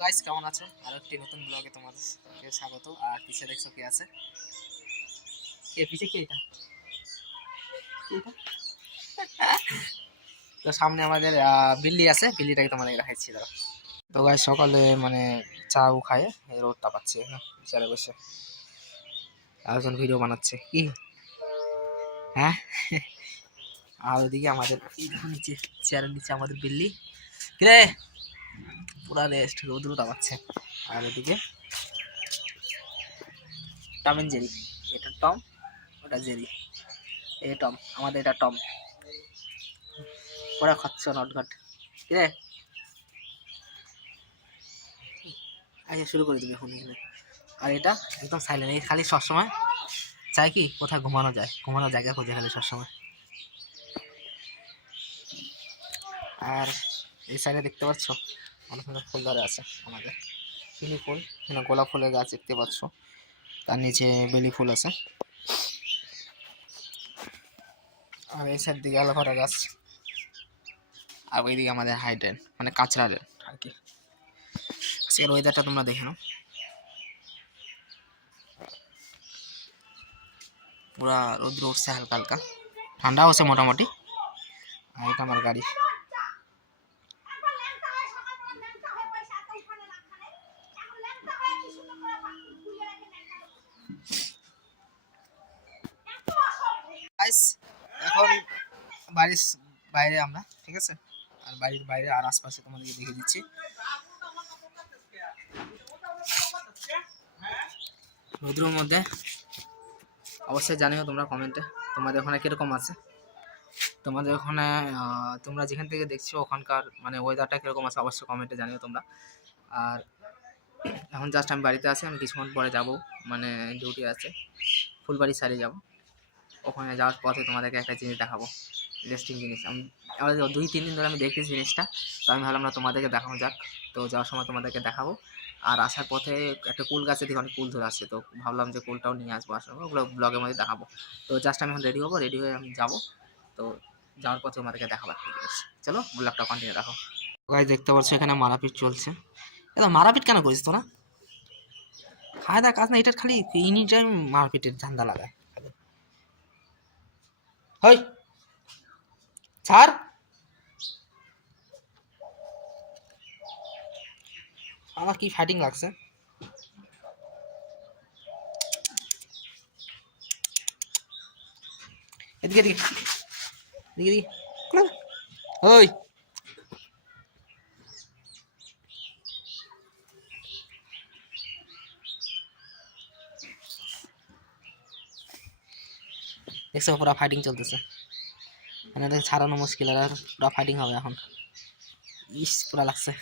Guys কেমন আছো? আর একটি নতুন ব্লগে তোমাদেরকে স্বাগত। আর পিছে দেখছো কি আছে? কে পিছে কে এটা? তো সামনে আমাদের বিল্লি আছে, বিল্লিটাকে তোমাদের দেখাচ্ছি দাঁড়া। তো গাইস সকালে মানে চা খায় এই রোদটা পাচ্ছে না চেয়ারে বসে আরেকজন ভিডিও বানাচ্ছে কি হ্যাঁ। আর ওদিকে আমাদের নিচে চেয়ারের নিচে আমাদের বিল্লি রে পুরা রেস্ট রোদ পাচ্ছে। আর ওদিকে টম এন্ড জেরি, এটা টম ওটা জেরি। এই টম আমাদের, এটা টম ওরা খাচ্ছে নটঘট রে। আগে শুরু করে দিবি এখন এখানে। আর এটা একদম সাইলেন্ট, এই খালি সবসময় চাই কি কোথায় ঘুমানো যায়, ঘুমানোর জায়গা খুঁজে খালি সবসময়। আর এই সাইডে দেখতে পাচ্ছ অনেক সুন্দর ফুল ধরে আছে আমাদের, শিলি ফুল, এখানে গোলাপ ফুলের গাছ দেখতে পাচ্ছ, তার নিচে বেলি ফুল আছে। আর এই সাইড দিকে অ্যালোভেরা গাছ, আর ওইদিকে আমাদের হাইড্রেন মানে কাঁচরা ড্রেন আর কি। আজকের ওয়েদারটা তোমরা দেখে নাও, পুরা রোদ্র উঠছে হালকা হালকা, ঠান্ডা হচ্ছে মোটামুটি। আর এটা আমার গাড়ি। এখন বাড়ির বাইরে আমরা, ঠিক আছে, আর বাড়ির বাইরে আর আশপাশে তোমাদেরকে দেখে দিচ্ছি। রোদ্রের মধ্যে অবশ্যই জানিও তোমরা কমেন্টে তোমাদের ওখানে কিরকম আছে, তোমাদের ওখানে তোমরা যেখান থেকে দেখছো ওখানকার মানে ওয়েদারটা কিরকম আছে অবশ্যই কমেন্টে জানিও তোমরা। আর এখন জাস্ট আমি বাড়িতে আছি, আমি কিছুক্ষণ পরে যাব, মানে ডিউটি আছে, ফুলবাড়ি সাইডে যাব। ওখানে যাওয়ার পথে তোমাদেরকে একটা জিনিস দেখাবো, ইন্টারেস্টিং জিনিস। আমি 2-3 দিন ধরে আমি দেখতেছি জিনিসটা, তো আমি ভাবলাম না তোমাদেরকে দেখানো যাক, তো যাওয়ার সময় তোমাদেরকে দেখাবো। আর আসার পথে একটা কুল গাছে দেখে অনেক কুল ধরে আসছে, তো ভাবলাম যে কুলটাও নিয়ে আসবো, আসবো ওগুলো ব্লগের মধ্যে দেখাবো। তো জাস্ট আমি এখন রেডি হবো, রেডি হয়ে আমি যাবো, তো যাওয়ার পথে তোমাদেরকে দেখাবো একটা জিনিস। চলো ব্লগটা কন্টিনিউ রাখো। গাইস দেখতে পাচ্ছ এখানে মারাপিট চলছে। এটা মারাপিট কেন করিস তোরা? খায় দায় কাজ না, এটার খালি এনি টাইম মারপিটের ধান্দা লাগায়। হই ছাড়, আমার কি ফাইটিং লাগছে। এদিকে এদিকে এদিকে এদিকে ওই দেখছো পুরা ফাইটিং চলতেছে, মানে ছাড়ানো মুশকিল, আর পুরা ফাইটিং হবে এখন। ইস পুরা লাগছে।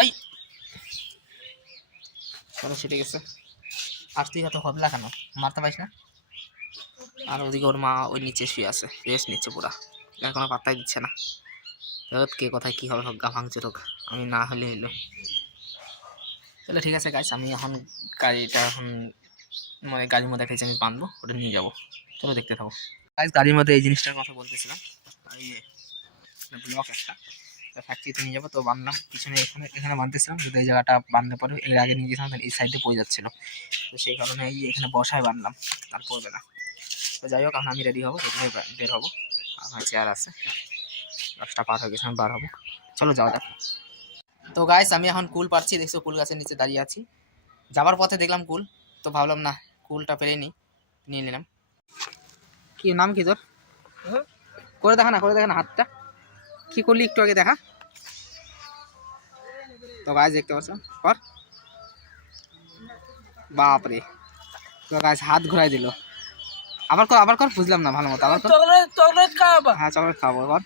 আই চলো সেটে গেছে। আর তুই এত হবলা কেন, মারতে পারিস না? আর ওদিকে ওর মা ওই নিচে শুয়ে আছে, রেস্ট নিচ্ছে পুরা, কোনো পাত্তাই দিচ্ছে না। কে কোথায় কী হবে হোক, গা ভাঙচুর হোক, আমি না হলে হইলো। তাহলে ঠিক আছে গাইস, আমি এখন গাড়িটা এখন মানে গাড়ির মধ্যে একটা জিনিস বাঁধবো, ওটা নিয়ে যাবো, চলো দেখতে থাকো। গাইস গাড়ির মধ্যে এই জিনিসটার কথা বলতেছিলাম, এই ব্লক একটা ফ্যাক্টরিতে নিয়ে যাবো, তো বাঁধলাম পিছনে, এখানে এখানে বাঁধতেছিলাম, যদি এই জায়গাটা বাঁধতে পারো, এর আগে নিয়ে গেছিলাম এই সাইডে পড়ে যাচ্ছিলো, তো সেই কারণে এই এখানে বসায় বাঁধলাম, তার পড়বে না। তো যাই হোক এখন আমি রেডি হবো, রেডি হয়ে বের হবো। আমার চেয়ার আছে, 10টা পার হয়ে গেছে, আমি বার হবো, চলো যাওয়া যাক। তো গাইস আমি এখন কুল পাচ্ছি, দেখছো কুল গাছের নিচে দাঁড়িয়ে আছি, যাবার পথে দেখলাম কুল, তো ভাবলাম না কুলটা পেরে নিয়ে নিলাম। কি নাম কি তোর? করে দেখা না, করে দেখা না হাতটা কি করলি একটু আগে দেখা। তো গাছ দেখতে পাচ্ছ কর, বাপরে, তো গাছ হাত ঘুরাই দিল। আবার কর, আবার কর, বুঝলাম না ভালো মতো, আবার কর। চকলেট খাওয়াবো? হ্যাঁ চকলেট খাওয়াবো, কর।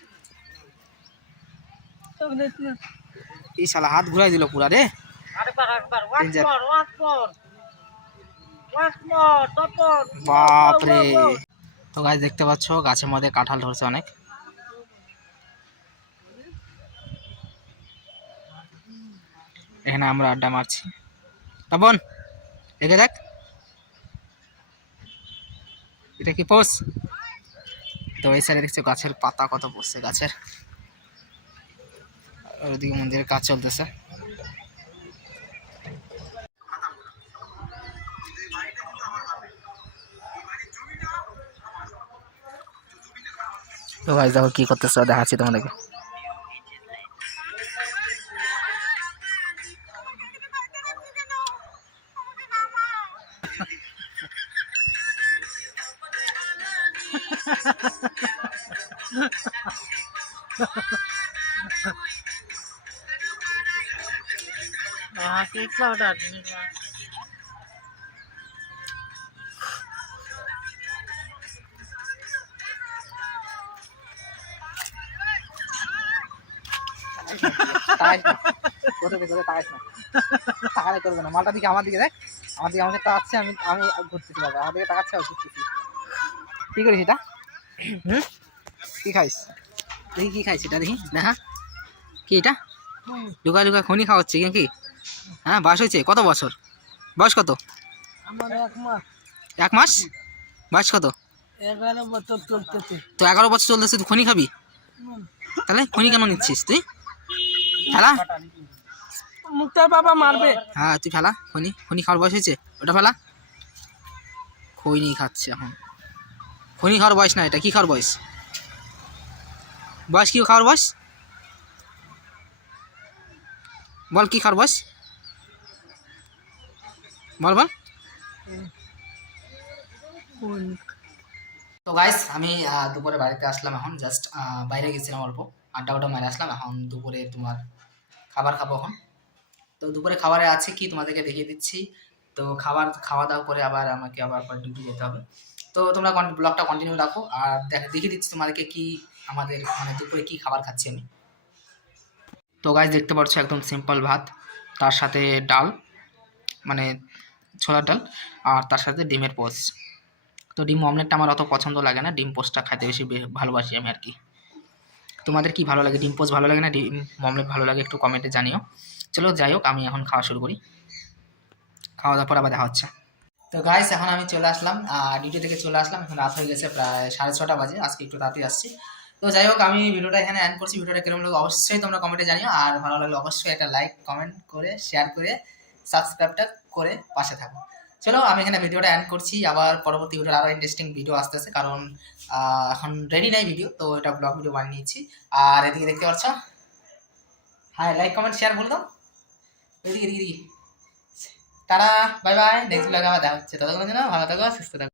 এই শালা হাত ঘুরাই দিল পুরা রে। বাপরে। তো গাছ দেখতে পাচ্ছ গাছের মধ্যে কাঁঠাল ধরছে অনেক। এখানে আমরা আড্ডা মারছি, বোন দেখে দেখ, এটা কি পোষ? তো এই সাইডে দেখছো গাছের পাতা কত পড়ছে গাছের, আর ওদিকে মন্দিরের কাজ চলতেছে। তো ভাই দেখো কি করতেছে, দেখাচ্ছি তোমাদেরকে। করবে না, মালটা দিকে আমার দিকে দেখ, আমার দিকে আমাকে তাকাচ্ছে, আমি আমি ঘুরতেছি বাবা, আমার দিকে তাকাচ্ছে আর ঘুরতেছি। কি করিস এটা? হুম, কি খাইস? দেখি কি খাইস এটা, দেখি দেখা কি এটা, লুকা লুকা খনি খাওয়াচ্ছে কি? হ্যাঁ, বয়স হয়েছে কত বছর? বয়স কত? 1 মাস? বয়স কত? 11 বছর চলতেছে। তো 11 বছর চলতেছে, তুই খনি খাবি? তাহলে খনি কেন নিচ্ছিস তুই? ফেলা, মুক্তার বাবা মারবে। হ্যাঁ তুই ফেলা, খনি খনি খাওয়ার বয়স হয়েছে, ওটা ফেলা। খৈনি খাচ্ছে এখন, খনি খাওয়ার বয়স না, এটা কি খাওয়ার বয়স? বয়স কি খাওয়ার বয়স? বল কি খাওয়ার বয়স, বল বল। তো গাইস আমি দুপুরে বাড়িতে আসলাম, এখন জাস্ট বাইরে গেছিলাম অল্প, আড্ডা মেরে আসলাম, এখন দুপুরে তোমার খাবার খাবো এখন। তো দুপুরে খাবারে আছে কি তোমাদেরকে দেখিয়ে দিচ্ছি। তো খাওয়া দাওয়া করে আবার আমাকে আবার ডিউটি যেতে হবে। তো তোমরা ব্লগটা কন্টিনিউ রাখো, আর দেখিয়ে দিচ্ছি তোমাদেরকে কি আমাদের মানে দুপুরে কি খাবার খাচ্ছি আমি। তো গাইস দেখতে পাচ্ছ একদম সিম্পল ভাত, তার সাথে ডাল মানে ছোলার ডাল, আর তার সাথে ডিমের পোস্ট। তো ডিম অমলেটটা আমার অত পছন্দ লাগে না, ডিম পোস্টটা খাইতে বেশি ভালোবাসি আমি আর কি। তোমাদের কি ভালো লাগে, ডিম পোস্ট ভালো লাগে না ডিম অমলেট ভালো লাগে, একটু কমেন্টে জানিও। চলো যাই হোক, আমি এখন খাওয়া শুরু করি, খাওয়া দাওয়ার পর আবার দেখা হচ্ছে। তো গাইস এখন আমি চলে আসলাম ডিউটি থেকে চলে আসলাম, এখন রাত হয়ে গেছে প্রায় 6:30 বাজে, আজকে একটু তাড়াতাড়ি আসছি। তো যাই হোক আমি ভিডিওটা এখানে এন্ড করছি, ভিডিওটা কেমন লাগলো অবশ্যই তোমরা কমেন্টে জানিও, আর ভালো লাগলে অবশ্যই একটা লাইক কমেন্ট করে শেয়ার করে সাবস্ক্রাইবটা করে পাশে থাকো। চলো আমি এখানে ভিডিওটা এন্ড করছি, আবার পরবর্তী ভিডিওর আরও ইন্টারেস্টিং ভিডিও আসতেছে, কারণ এখন রেডি নাই ভিডিও, তো এটা ব্লগ ভিডিও বানিয়ে নিয়েছি। আর এদিকে দেখতে পাচ্ছ, হ্যাঁ লাইক কমেন্ট শেয়ার বলে দাও, এদিকে এদিকে এদিকে। টাটা বাই বাই, নেক্সট ব্লগে আবার দেখা হচ্ছে, ততক্ষণ যেন ভালো থাকো সুস্থ থাকো।